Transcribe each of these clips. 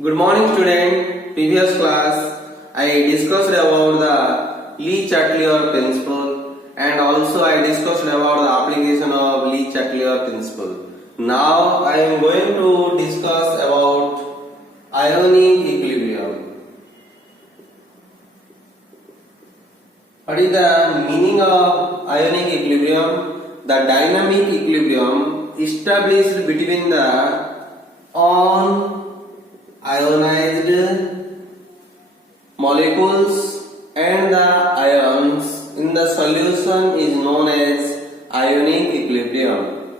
Good morning student. Previous class I discussed about the Lee-Chatelier principle and also I discussed about the application of Lee-Chatelier principle. Now I am going to discuss about ionic equilibrium. What is the meaning of ionic equilibrium? The dynamic equilibrium established between the ionized molecules and the ions in the solution is known as ionic equilibrium.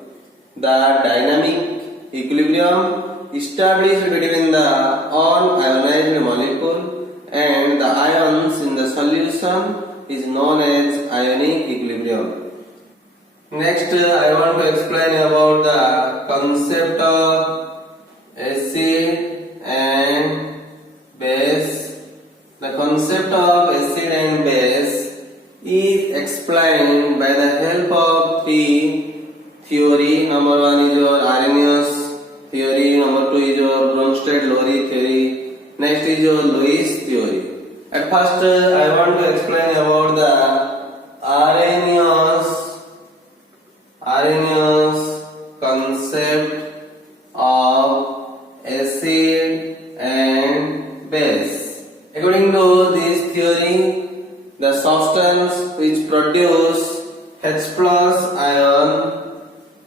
The dynamic equilibrium established between the ionized molecule and the ions in the solution is known as ionic equilibrium. Next, I want to explain about the concept of acid and base. The concept of acid and base is explained by the help of three theory. Number one is your Arrhenius theory. Number two is your Bronsted-Lowry theory. Next is your Lewis theory. At first, I want to explain about the Arrhenius concept of acid and base. According to this theory, the substance which produce H plus ion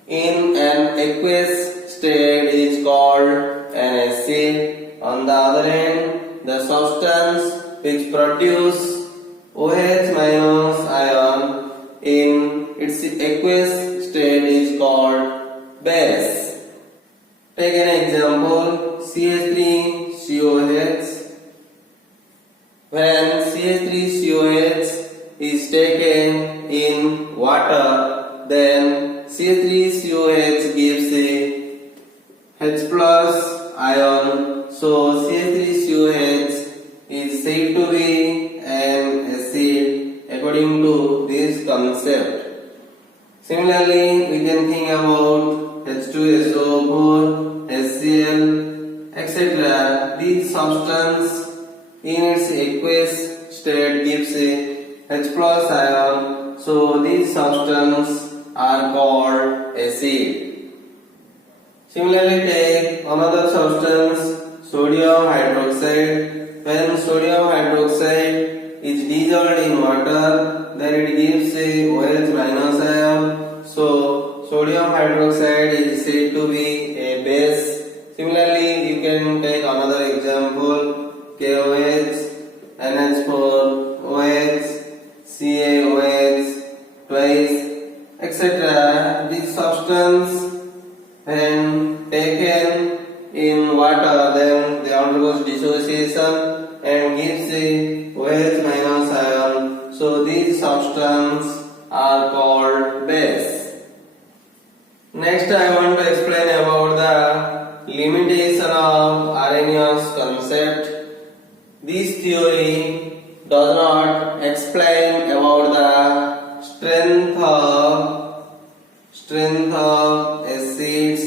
in an aqueous state is called an acid. On the other hand, the substance which produce OH minus ion in its aqueous state is called base. Take an example, CH3COH. When CH3COH is taken in water, then CH3COH gives a H plus ion. So CH3COH is said to be an acid according to this concept. Similarly, we can think about H2SO4, HCl, etc. This substance in its aqueous state gives a H plus ion. So these substances are called acid. Similarly, take another substance, sodium hydroxide. When sodium hydroxide is dissolved in water, then it gives a OH minus ion. So sodium hydroxide is said to be a base. Similarly, you can take another example, KOH, NH4, OH, CaOH, twice, etc. This substance, when taken in water, then they undergoes dissociation and gives a OH minus ion. So these substances are called base. Next, I want to explain about the limitation of Arrhenius concept. This theory does not explain about the strength of acids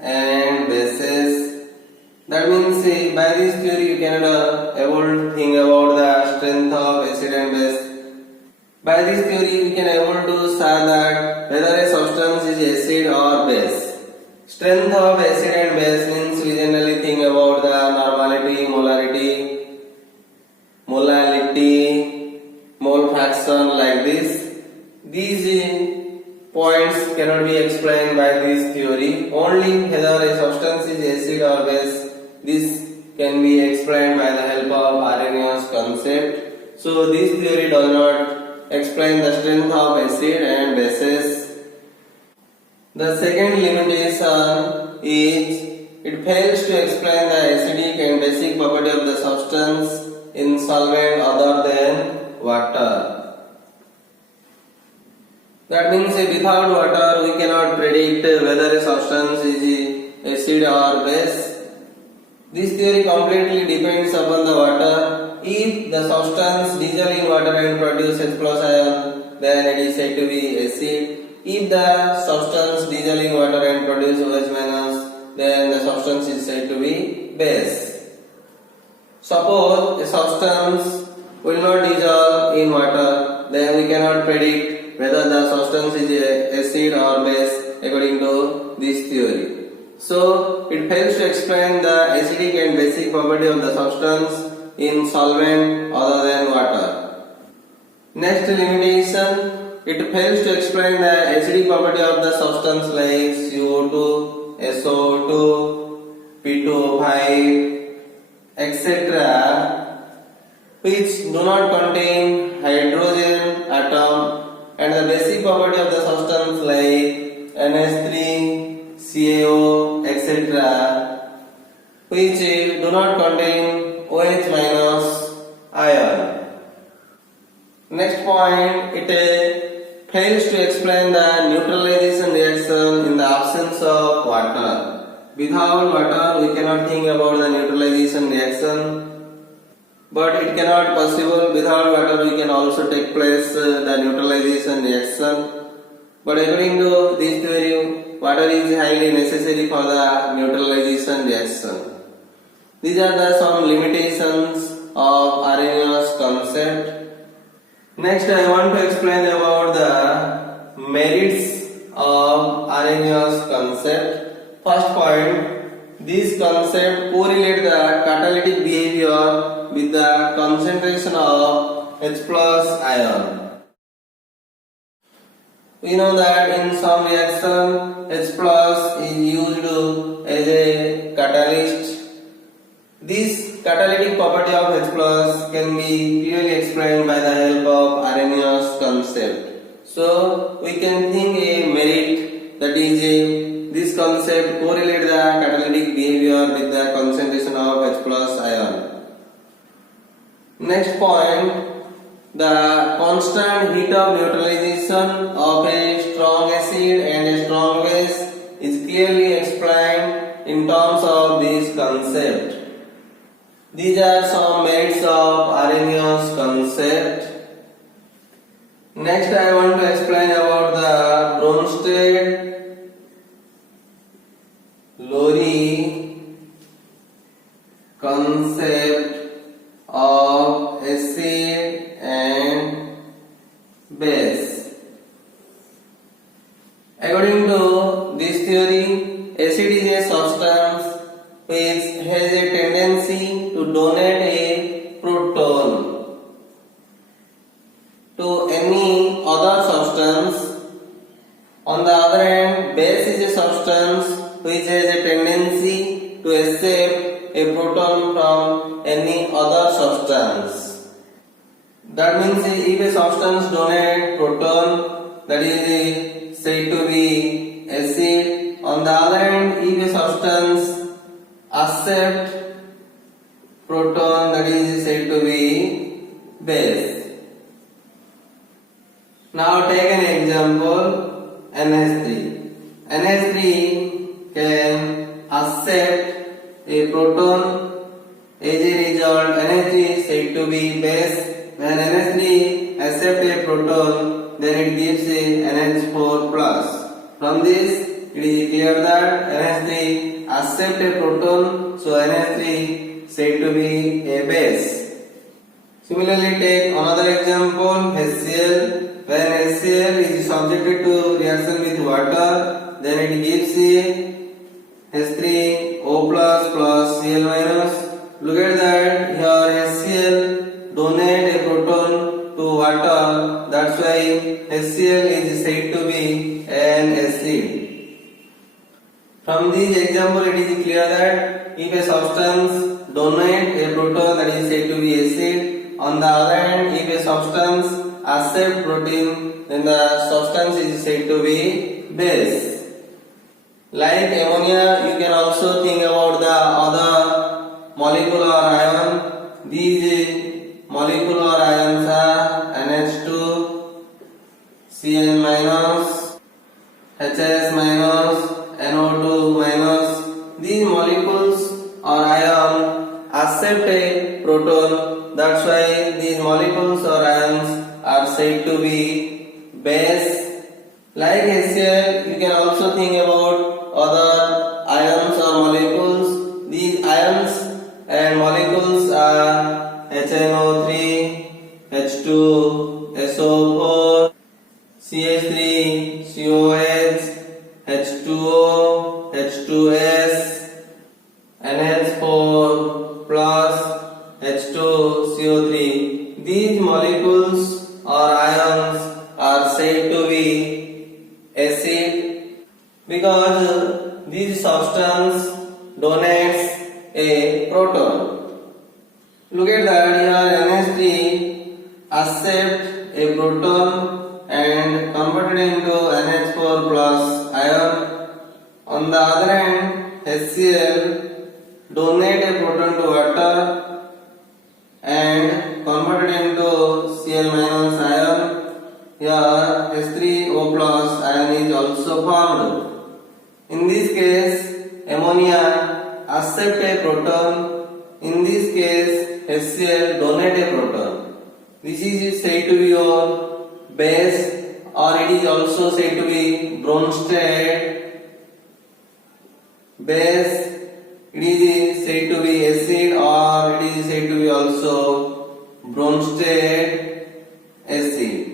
and bases. That means by this theory you cannot able to think about the strength of acid and base. By this theory we can able to say that whether a substance is acid or base. Strength of acid and base means we generally think about the normality, molality, mole fraction like this. These points cannot be explained by this theory. Only whether a substance is acid or base, this can be explained by the help of Arrhenius concept. So this theory does not explain the strength of acid and bases. The second limitation is it fails to explain the acidic and basic property of the substance in solvent other than water. That means without water we cannot predict whether a substance is acid or base. This theory completely depends upon the water. If the substance dissolves in water and produces H plus ion, then it is said to be acid. If the substance dissolves in water and produces OH minus, then the substance is said to be base. Suppose a substance will not dissolve in water, then we cannot predict whether the substance is a acid or base according to this theory. So it fails to explain the acidic and basic property of the substance in solvent other than water. Next limitation, it fails to explain the acidic property of the substance like CO2, SO2, P2O5, etc., which do not contain hydrogen atom, and the basic property of the substance like NH3, CaO, etc., which do not contain OH minus ion. Next point, it fails to explain the neutralization reaction in the absence of water. Without water, we cannot think about the neutralization reaction, but it cannot possible. Without water, we can also take place the neutralization reaction. But according to this theory, water is highly necessary for the neutralization reaction. These are the some limitations of Arrhenius concept. Next, I want to explain about the merits of Arrhenius concept. First point, this concept correlates the catalytic behavior with the concentration of H plus ion. We know that in some reaction H plus is used as a catalyst. This catalytic property of H plus can be clearly explained by the help of Arrhenius concept. So we can think a merit, that is this concept correlates the catalytic behavior with the concentration of H plus ion. Next point, the constant heat of neutralization of a strong acid and a strong base is clearly explained in terms of this concept. These are some merits of Arrhenius concept. Next, I want to explain about the Bronsted-Lowry concept of acid and base. According to this theory, acid is a substance which has a tendency to donate a proton to any other substance. On the other hand, base is a substance which has a tendency to accept a proton from any other substance. That means if a substance donates proton, that is said to be acid. On the other hand, if a substance accept proton, that is said to be base. Now take an example, NH3. NH3 can accept a proton. As a result, NH3 is said to be base. When NH3 accepts a proton, then it gives a NH4 plus. From this, it is clear that NH3 accept a proton, so NH3 said to be a base. Similarly, take another example, HCl. When HCl is subjected to reaction with water, then it gives a H3O plus Cl minus. Look at that, here HCl donate a proton to water, that's why HCl is said to be an acid. From this example, it is clear that if a substance donates a proton, that is said to be acid. On the other hand, if a substance accepts proton, then the substance is said to be base. Like ammonia, you can also think about the other molecular ion. These molecular ions are NH2, Cn minus, HS minus, NO2 minus. These molecules or ion accept a proton. That's why these molecules or ions are said to be base. Like HCl, you can also think about other ions or molecules. These ions and molecules are HNO3, H2, SO4, CH3, COH, H2O, H2S, NH4 plus H2CO3. These molecules or ions are said to be acid because this substance donates a proton. Look at that, here NH3 accept a proton and converted into NH4 plus ion. On the other hand, HCl donate a proton to water and converted into Cl minus ion. Here H3O plus ion is also formed. In this case, ammonia accept a proton. In this case, HCl donate a proton. This is said to be your base, or it is also said to be Bronsted base. It is said to be acid, or it is said to be also Bronsted acid.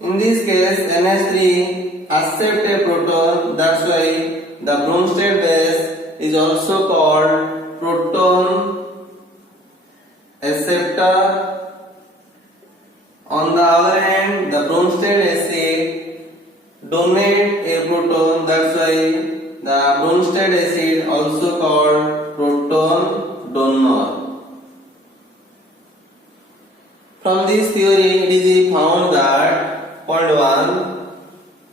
In this case, NH3 accept a proton. That's why the Bronsted base is also called proton acceptor. On the other hand, the Bronsted acid donate a proton. That's why the Bronsted acid also called proton donor. From this theory, it is found that point 1,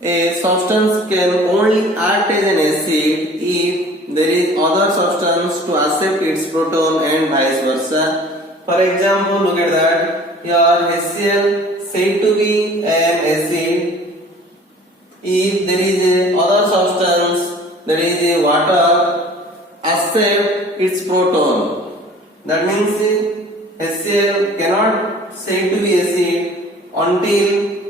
a substance can only act as an acid if there is other substance to accept its proton and vice versa. For example, look at that. Here HCl said to be an acid if there is a other substance, that is a water, accept its proton. That means HCl cannot say to be acid until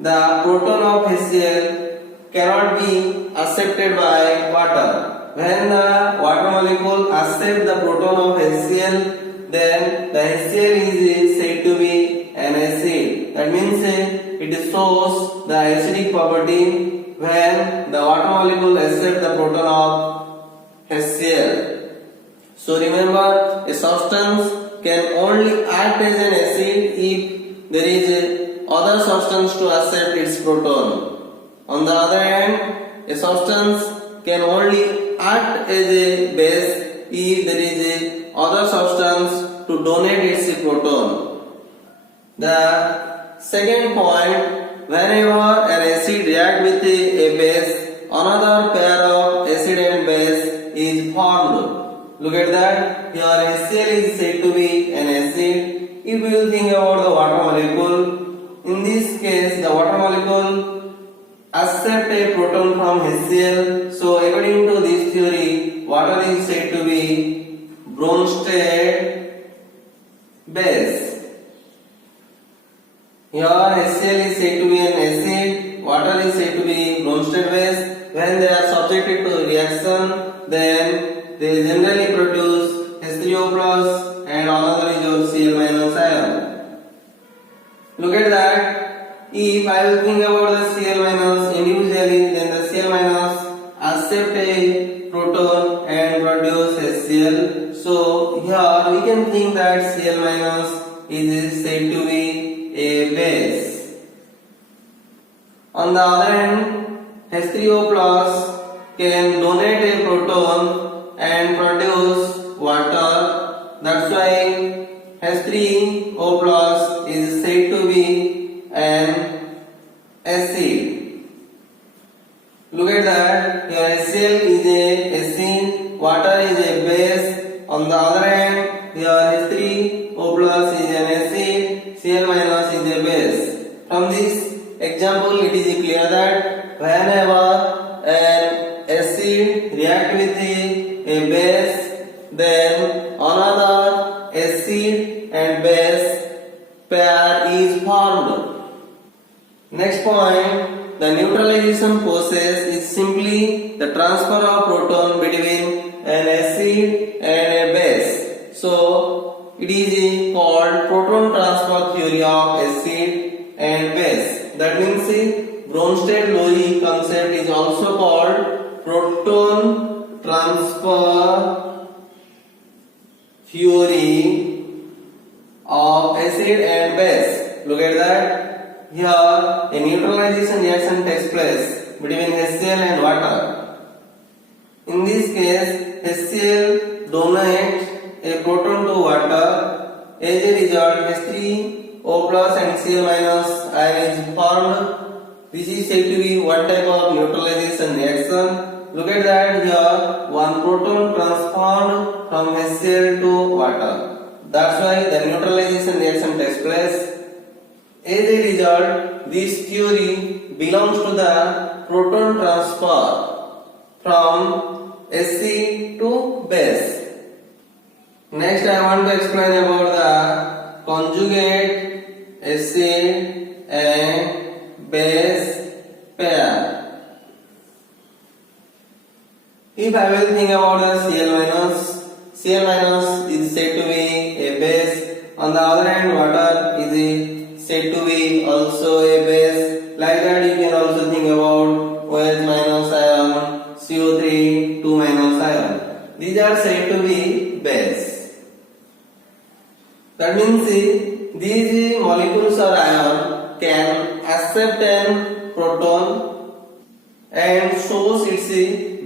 the proton of HCl cannot be accepted by water. When the water molecule accepts the proton of HCl, then the HCl is said to be an acid. That means it shows the acidic property when the water molecule accepts the proton of HCl. So remember, a substance can only act as an acid if there is a other substance to accept its proton. On the other hand, a substance can only act as a base if there is a other substance to donate its proton. The second point, whenever an acid reacts with a base, another pair of acid and base is formed. Look at that. Here HCl is said to be an acid. If you think about the water molecule, in this case the water molecule accept a proton from HCl. So according to this theory, water is said to be Bronsted base. Here HCl is said to be an acid, water is said to be Bronsted base. When they are subjected to reaction, then they generally produce H3O plus and another is your Cl minus ion. Look at that. If I will think about the Cl minus individually, then the Cl minus accept a proton and produce HCl. So here we can think that Cl minus is said to be a base. On the other hand, H3O plus can donate a proton and produce water. That's why H3O plus is said to be an acid. Look at that. Here HCl is a acid, water is a base. On the other hand, here H3O plus is an acid, Cl minus is a base. From this example, it is clear that whenever an acid react with a base, then another acid and base pair is formed. Next point, the neutralization process is simply the transfer of proton between an acid and a base. So it is theory of acid and base. Look at that. Here a neutralization reaction takes place between HCl and water. In this case, HCl donates a proton to water. As a result, H3O plus and Cl minus ion is formed. This is said to be one type of neutralization reaction. Look at that. Here one proton transformed from HCl to water. That's why the neutralization reaction takes place. As a result, this theory belongs to the proton transfer from Sc to base. Next, I want to explain about the conjugate acid and base pair. If I will think about the Cl minus is said to be a base. On the other hand, water is said to be also a base. Like that, you can also think about OH minus ion, CO3, 2 minus ion. These are said to be base. That means these molecules or ion can accept an proton and shows its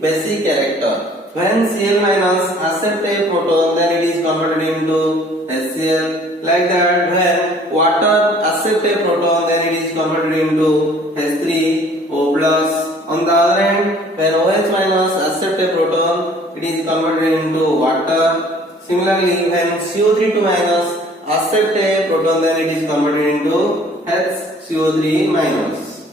basic character. When Cl minus accept a proton, then it is converted into HCl. Like that, when water accept a proton, then it is converted into H3O plus. On the other hand, when OH minus accept a proton, it is converted into water. Similarly, when CO3 minus accept a proton, then it is converted into HCO3 minus.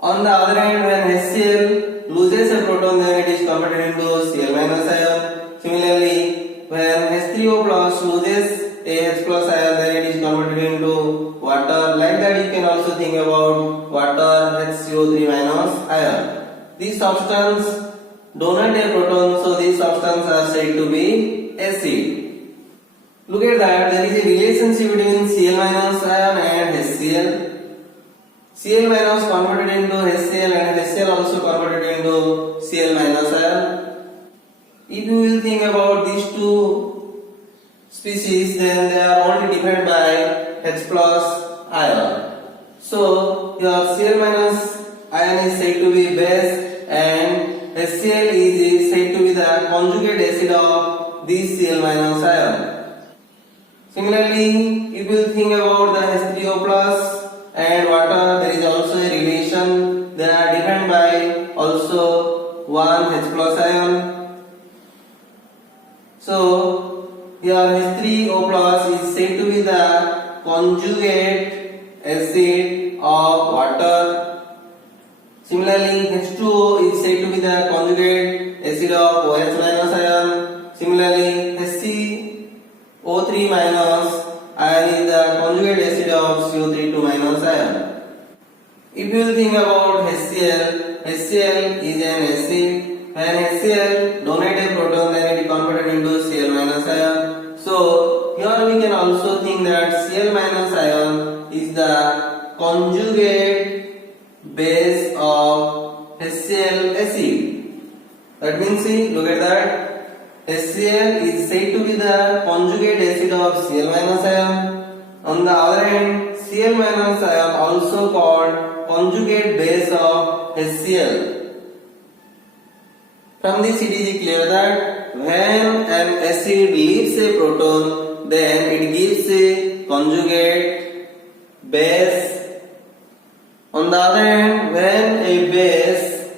On the other hand, when HCl loses a proton, then it is converted into Cl minus ion. Similarly, when H3O plus loses a H plus ion, then it is converted into water. Like that, you can also think about water HCO3 minus ion. This substance donate a proton, so these substances are said to be acid. Look at that, there is a relationship between Cl minus ion and HCl. Cl minus converted into HCl and HCl also converted into Cl minus ion. If you will think about these two species, then they are only different by H plus ion. So your Cl minus ion is said to be base and HCl is said to be the conjugate acid of this Cl minus ion. Similarly, if you think about the H3O plus and water, there is also a relation. They are different by also one H plus ion. So here H3O plus is said to be the conjugate acid of water. Similarly, H2O is said to be the conjugate acid of OH minus ion. Similarly, HCO3 minus ion is the conjugate acid of CO3 2 minus ion. If you think about HCl, HCl is an acid. When HCl donate a proton, then it is converted into Cl minus ion. So here we can also think that Cl minus ion is the conjugate base of HCl acid. That means, see, look at that. HCl is said to be the conjugate acid of Cl minus ion. On the other hand, Cl minus ion also called conjugate base of HCl. From this it is clear that when an acid leaves a proton, then it gives a conjugate base. On the other hand, when a base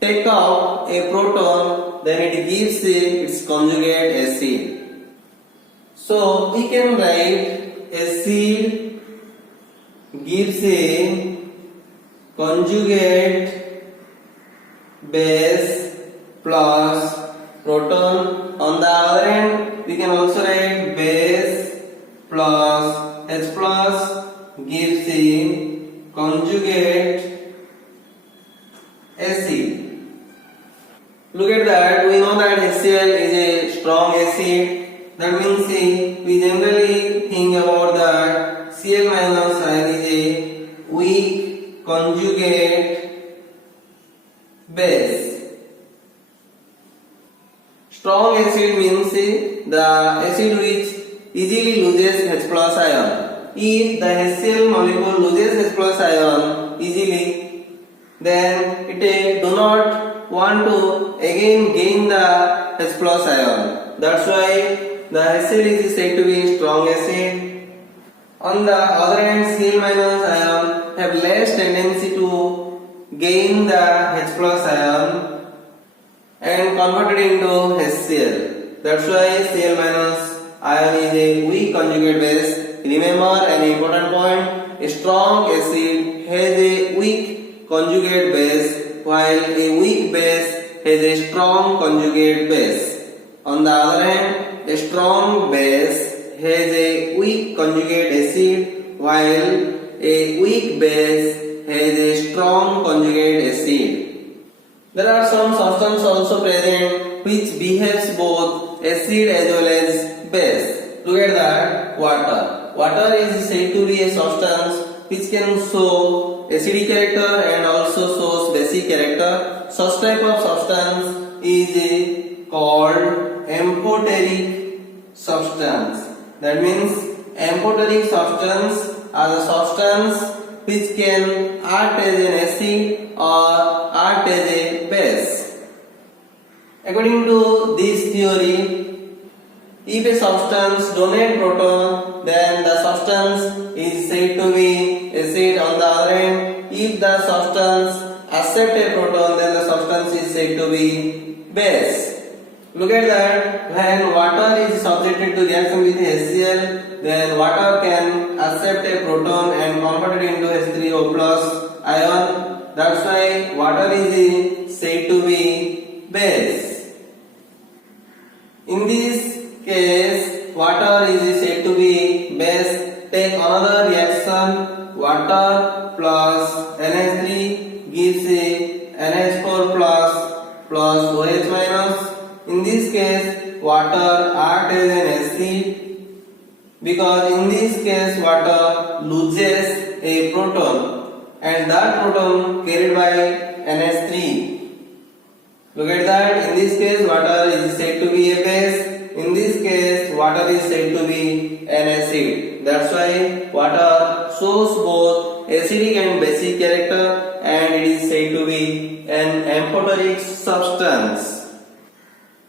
takes out a proton, then it gives its conjugate acid. So we can write acid gives a conjugate base plus proton. On the other hand, we can also write base plus H plus gives the conjugate acid. Look at that, we know that HCl is a strong acid. That means we generally think about that Cl minus ion is a weak conjugate base. Strong acid means the acid which easily loses H plus ion. If the HCl molecule loses H plus ion easily, then it do not want to again gain the H plus ion. That's why the HCl is said to be strong acid. On the other hand, Cl minus ion have less tendency to gain the H plus ion and convert it into HCl. That's why Cl minus ion is a weak conjugate base. Remember an important point: a strong acid has a weak conjugate base, while a weak base has a strong conjugate base. On the other hand, a strong base has a weak conjugate acid, while a weak base has a strong conjugate acid. There are some substances also present which behaves both acid as well as base. Look at that, water. Water is said to be a substance which can show acidic character and also shows basic character. Such type of substance is called amphoteric substance. That means amphoteric substance are the substance which can act as an acid or act as a base. According to this theory, if a substance donates proton, then the substance is said to be acid. On the other hand, if the substance accepts a proton, then the substance is said to be base. Look at that, when water is subjected to reaction with HCl, then water can accept a proton and convert it into H3O plus ion. That's why water is said to be base. In this case, water is said to be base. Take another reaction, water plus NH3 gives a NH4 plus OH minus. In this case, water acts as an acid because in this case water loses a proton and that proton carried by NH3. Look at that, in this case water is said to be a base, in this case water is said to be an acid. That's why water shows both acidic and basic character and it is said to be an amphoteric substance.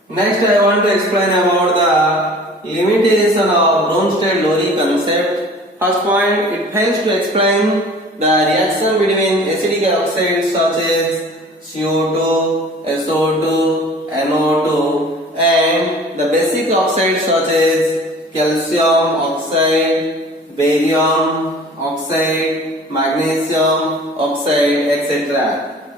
Next, I want to explain about the limitation of Bronsted-Lowry concept. First point, it fails to explain the reaction between acidic oxides such as CO2, SO2, NO2 and the basic oxides such as calcium oxide, barium oxide, magnesium oxide, etc.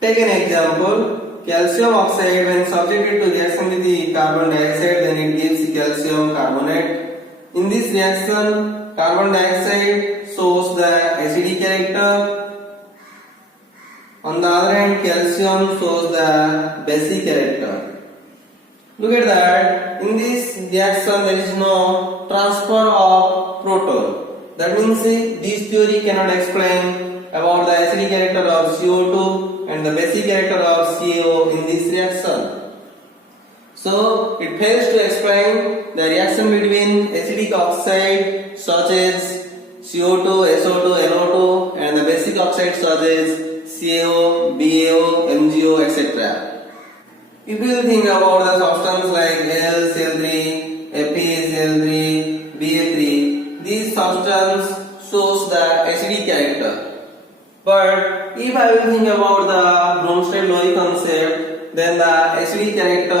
Take an example. Calcium oxide, when subjected to reaction with the carbon dioxide, then it gives calcium carbonate. In this reaction, carbon dioxide shows the acidic character. On the other hand, calcium shows the basic character. Look at that. In this reaction, there is no transfer of proton. That means this theory cannot explain about the acidic character of CO2 and the basic character of CO in this reaction. So it fails to explain the reaction between acidic oxide such as CO2, SO2, NO2 and the basic oxides such as CaO, BaO, MgO, etc. If you think about the substance like LCl3, FeCl3, BF3, these substance shows the acidic character. But if I will think about the Bronsted-Lowry concept, then the acidic character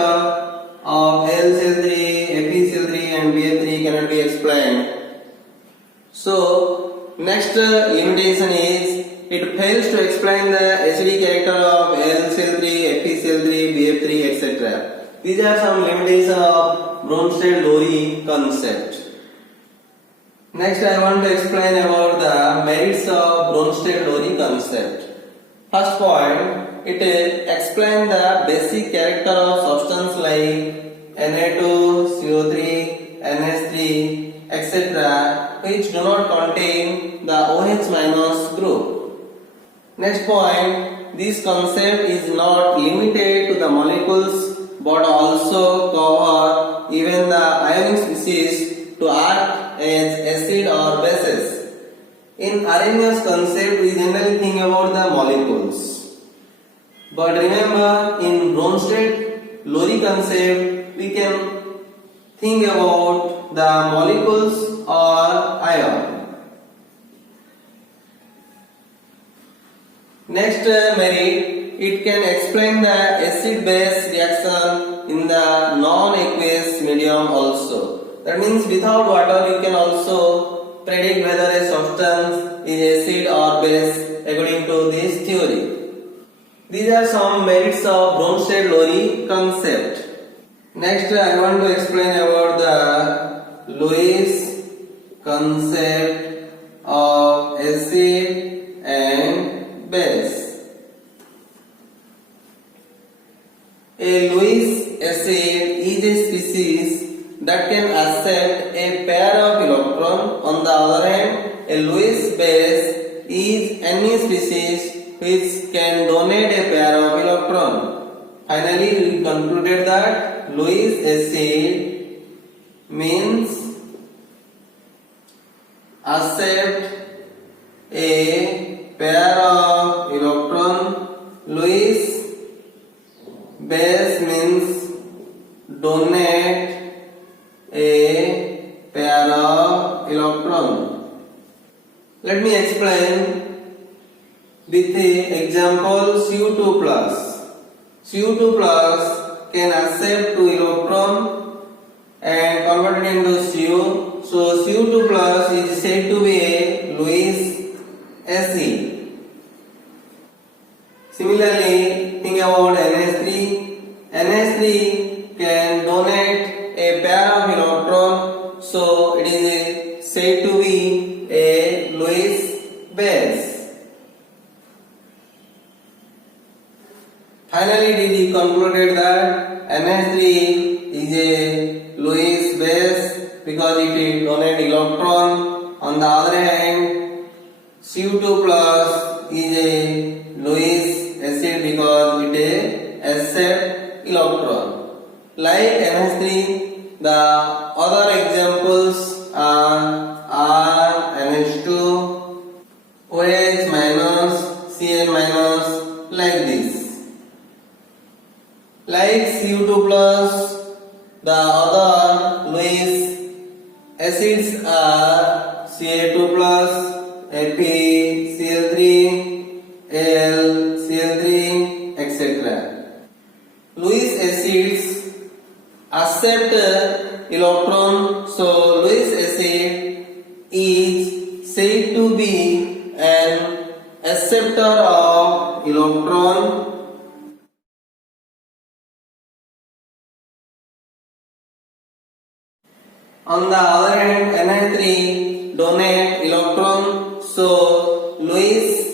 of LCl3, FeCl3 and BF3 cannot be explained. So, next limitation is it fails to explain the acidic character of LCl3, FeCl3, BF3, etc. These are some limitations of Bronsted-Lowry concept. Next, I want to explain about the merits of Bronsted-Lowry concept. First point, it explains the basic character of substance like Na2, CO3, NH3, etc., which do not contain the OH minus group. Next point, this concept is not limited to the molecules but also cover even the ionic species to act as acid or bases. In Arrhenius concept, we generally think about the molecules. But remember, in Bronsted-Lowry concept, we can think about the molecules or ion. Next merit, it can explain the acid-base reaction in the non-aqueous medium also. That means without water you can also predict whether a substance is acid or base according to this theory. These are some merits of Bronsted-Lowry concept. Next I want to explain about the Lewis concept of acid and base. A Lewis acid is a species that can accept a pair of electrons. On the other hand, a Lewis base is any species which can donate a pair of electrons. Finally, we concluded that Lewis acid means accept a pair of electron. Lewis base means donate a pair of electron. Let me explain with the example Cu2 plus. Cu2 plus can accept 2 electron and convert it into Cu. So Cu2 plus is said to be a Lewis acid. Similarly, think about NH3. NH3 can donate a pair of electrons, so it is said to be a Lewis base. Finally, it is concluded that NH3 is a Lewis base because it donates electron. On the other hand, Cu2 plus is a Lewis acid because it accepts electron. Like NH3, the other examples are NH2, OH minus, Cl minus, like this. Like Cu2 plus, the other Lewis acids are Ca2 plus, FeCl3, LCl3, etc. Lewis acids accept electron, so Lewis acid is said to be an acceptor of electron. On the other hand, NH3 donate electron, so Lewis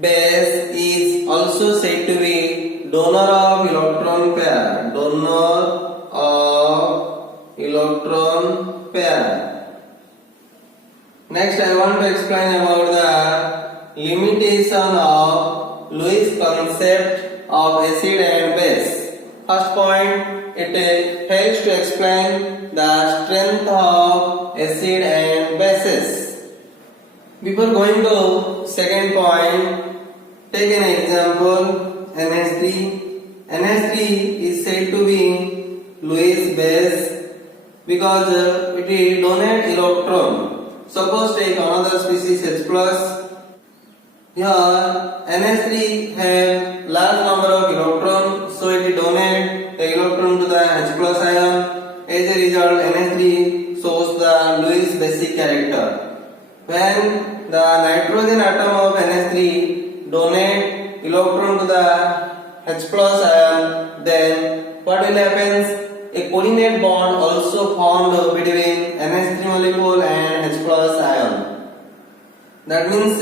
base is also said to be donor of electron pair. Donor of electron pair. Next, I want to explain about the limitation of Lewis concept of acid and base. First point, it helps to explain the strength of acid and bases. Before going to second point, take an example NH3. NH3 is said to be Lewis base because it donates electron. Suppose take another species H plus. Here NH3 have large number of electrons, so it donates the electron to the H plus ion. As a result, NH3 shows the Lewis basic character. When the nitrogen atom of NH3 donate electron to the H plus ion, then what will happen? A coordinate bond also formed between NH3 molecule and H plus ion. That means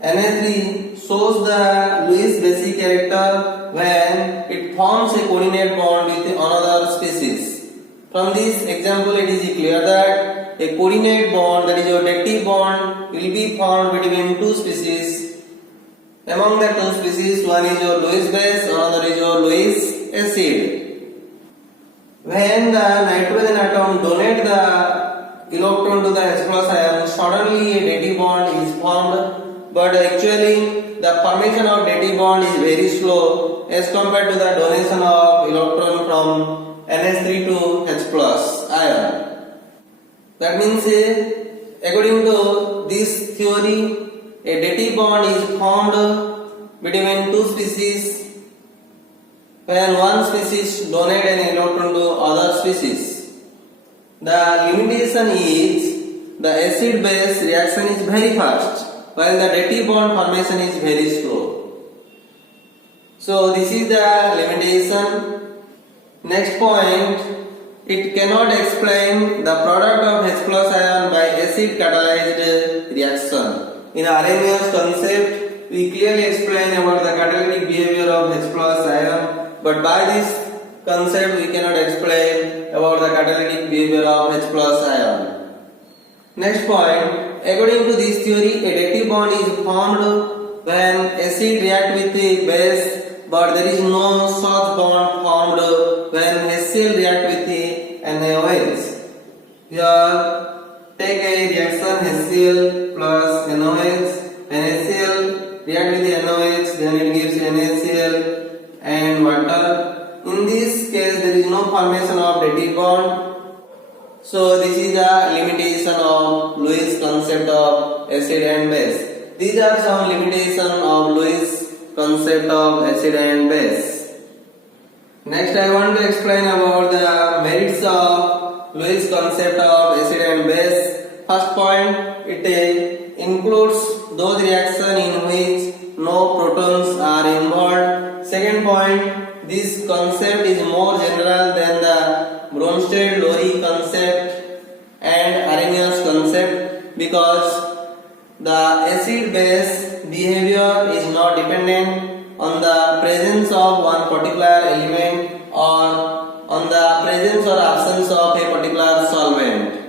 NH3 shows the Lewis basic character when it forms a coordinate bond with another species. From this example, it is clear that a coordinate bond, that is your additive bond, will be formed between two species. Among the two species, one is your Lewis base, another is your Lewis acid. When the nitrogen atom donate the electron to the H plus ion, suddenly a dative bond is formed, but actually the formation of dative bond is very slow as compared to the donation of electron from NH3 to H plus ion. That means according to this theory, a dative bond is formed between two species when one species donate an electron to other species. The limitation is the acid base reaction is very fast while the dative bond formation is very slow. So this is the limitation. Next point, it cannot explain the product of H plus ion by acid catalyzed reaction. In Arrhenius concept, we clearly explain about the catalytic behavior of H plus ion. But by this concept we cannot explain about the catalytic behavior of H plus ion. Next point, according to this theory, a dative bond is formed when acid react with the base, but there is no such bond formed when HCl react with the NaOH. Here, take a reaction HCl plus NaOH. When HCl react with the NaOH, then it gives NaCl and water. In this case there is no formation of dative bond. So this is the limitation of Lewis concept of acid and base. These are some limitations of Lewis concept of acid and base. Next I want to explain about the merits of Lewis concept of acid and base. First point, it includes those reactions in which no protons are involved. Second point, this concept is more general than the Bronsted-Lowry concept and Arrhenius concept because the acid-base behavior is not dependent on the presence of one particular element or on the presence or absence of a particular solvent.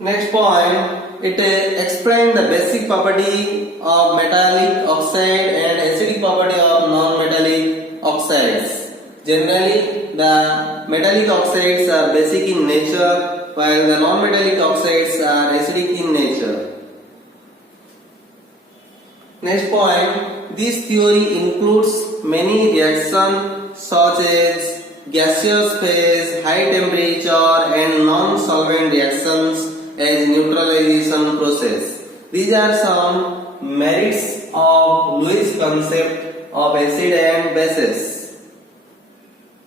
Next point, it explains the basic property of metallic oxide and acidic property of non-metallic oxides. Generally, the metallic oxides are basic in nature while the non-metallic oxides are acidic in nature. Next point, this theory includes many reactions such as gaseous phase, high temperature and non-solvent reactions as neutralization process. These are some merits of Lewis concept of acid and bases.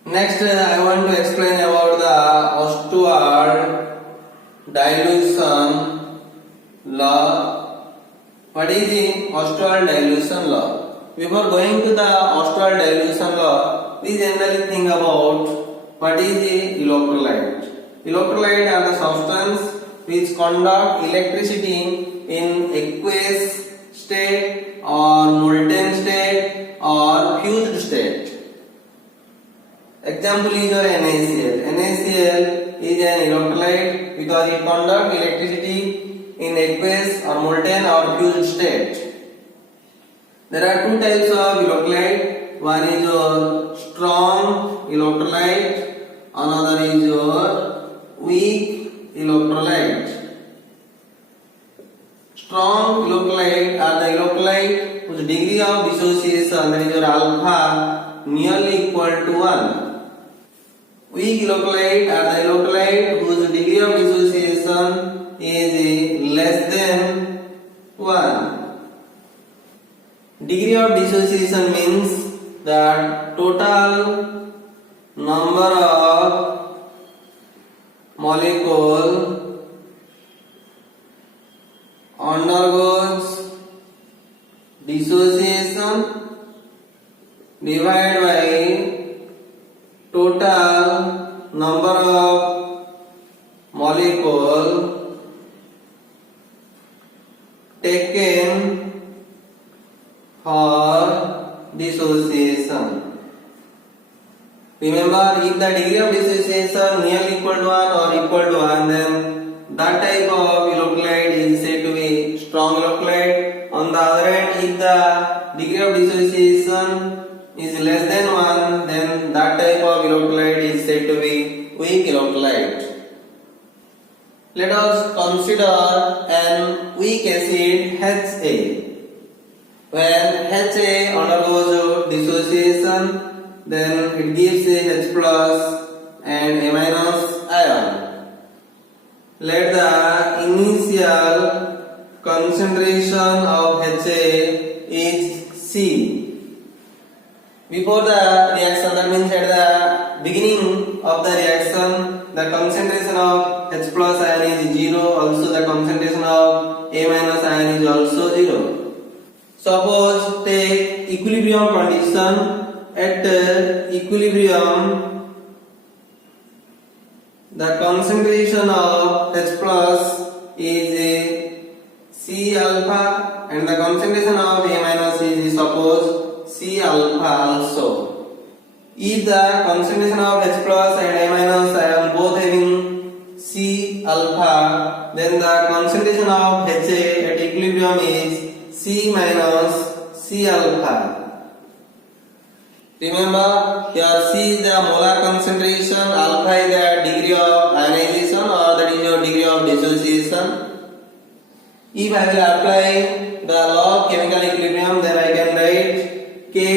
Next I want to explain about the Ostwald dilution law. What is the Ostwald dilution law? Before going to the Ostwald dilution law, we generally think about what is the electrolyte. Electrolyte are the substance which conduct electricity in aqueous state or molten state or fused state. Example is your NaCl. NaCl is an electrolyte because it conducts electricity in aqueous or molten or fused state. There are two types of electrolyte. One is your strong electrolyte, another is your weak electrolyte. Strong electrolyte are the electrolyte whose degree of dissociation, that is your alpha, nearly equal to 1. Weak electrolyte are the electrolyte whose degree of dissociation is less than 1. Degree of dissociation means that total number of molecule undergoes dissociation divided by total number of molecule taken for dissociation. Remember, if the degree of dissociation nearly equal to 1 or equal to 1, then that type of electrolyte is said to be strong electrolyte. On the other hand, if the degree of dissociation is less than 1, then that type of electrolyte is said to be weak electrolyte. Let us consider an weak acid Ha. When Ha undergoes dissociation, then it gives a H plus and A minus ion. Let the initial concentration of Ha is C. Before the reaction, that means at the beginning of the reaction, the concentration of H plus ion is 0, also the concentration of A minus ion is also 0. Suppose take equilibrium condition. At equilibrium, the concentration of H plus is C alpha and the concentration of A minus is suppose C alpha also. If the concentration of H plus and A minus are both having C alpha, then the concentration of Ha at equilibrium is C minus C alpha. Remember, here C is the molar concentration, alpha is the degree of ionization or that is your degree of dissociation. If I will apply the law of chemical equilibrium, then I can write Ka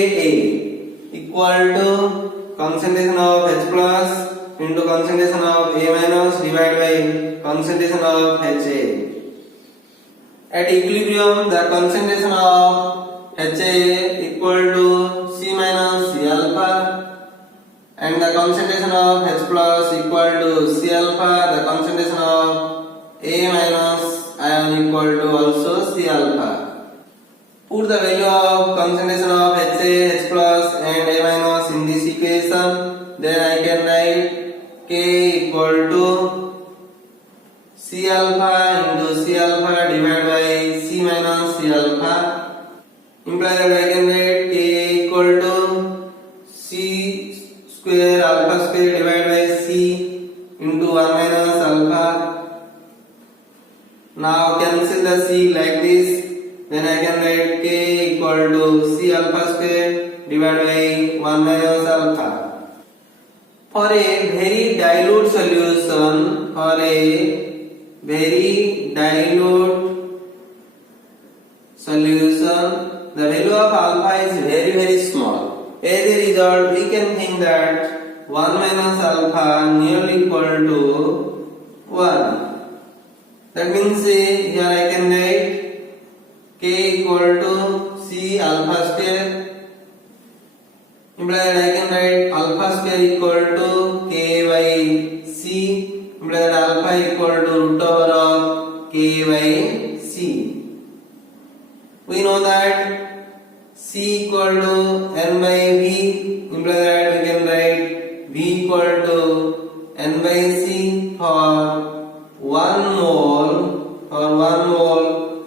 equal to concentration of H plus into concentration of A minus divided by concentration of Ha. At equilibrium, the concentration of Ha equal to C minus C alpha and the concentration of H plus equal to C alpha, the concentration of A minus ion equal to also C alpha. Put the value of concentration of Ha, H plus and A minus in this equation, then I can write K equal to C alpha into C alpha divided by C minus C alpha. Imply that I can write K equal to C square alpha square divided by C into 1 minus alpha. Now cancel the C like this. Then I can write K equal to C alpha square divided by 1 minus alpha. For a very dilute solution, the value of alpha is very small. As a result, we can think that 1 minus alpha nearly equal to 1. That means here I can write K equal to C alpha square. Imply that I can write alpha square equal to K by C. Imply that alpha equal to root over of K by C. We know that C equal to N by V, imply that we can write V equal to N by C. For 1 mole,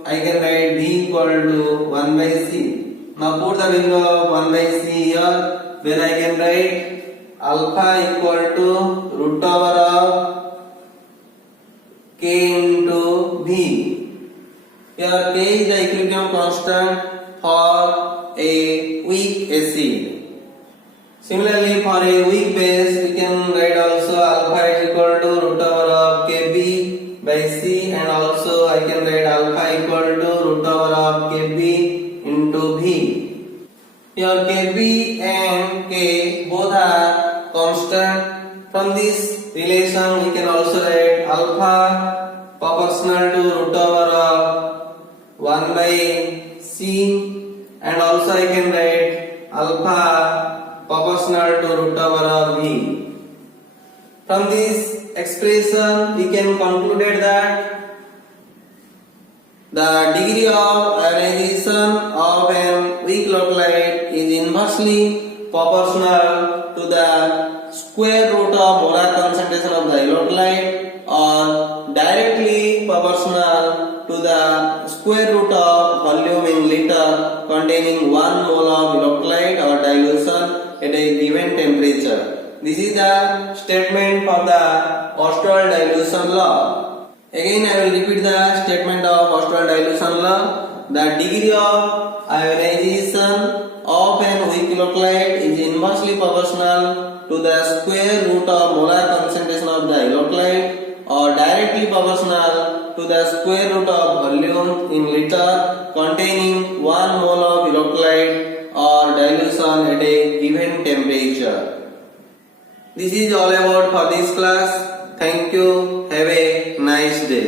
I can write V equal to 1 by C. Now put the value of 1 by C here, then I can write alpha equal to root over of K into V. Here K is the equilibrium constant for a weak acid. Similarly, for a weak base, we can write also alpha is equal to root over of Kb by C, and also I can write alpha equal to root over of Kb into V. Here Kb and K both are constant. From this relation, we can also write alpha proportional to root over of 1 by C, and also I can write alpha proportional to root over of V. From this expression, we can conclude that the degree of ionization of an weak electrolyte is inversely proportional to the square root of molar concentration of the electrolyte, or directly proportional to the square root of volume in liter containing 1 mole of electrolyte or dilution at a given temperature. This is the statement for the Ostwald dilution law. Again I will repeat the statement of Ostwald dilution law. The degree of ionization of an weak electrolyte is the square root of molar concentration of the electrolyte or directly proportional to the square root of volume in liter containing 1 mole of electrolyte or dilution at a given temperature. This is all about for this class. Thank you. Have a nice day.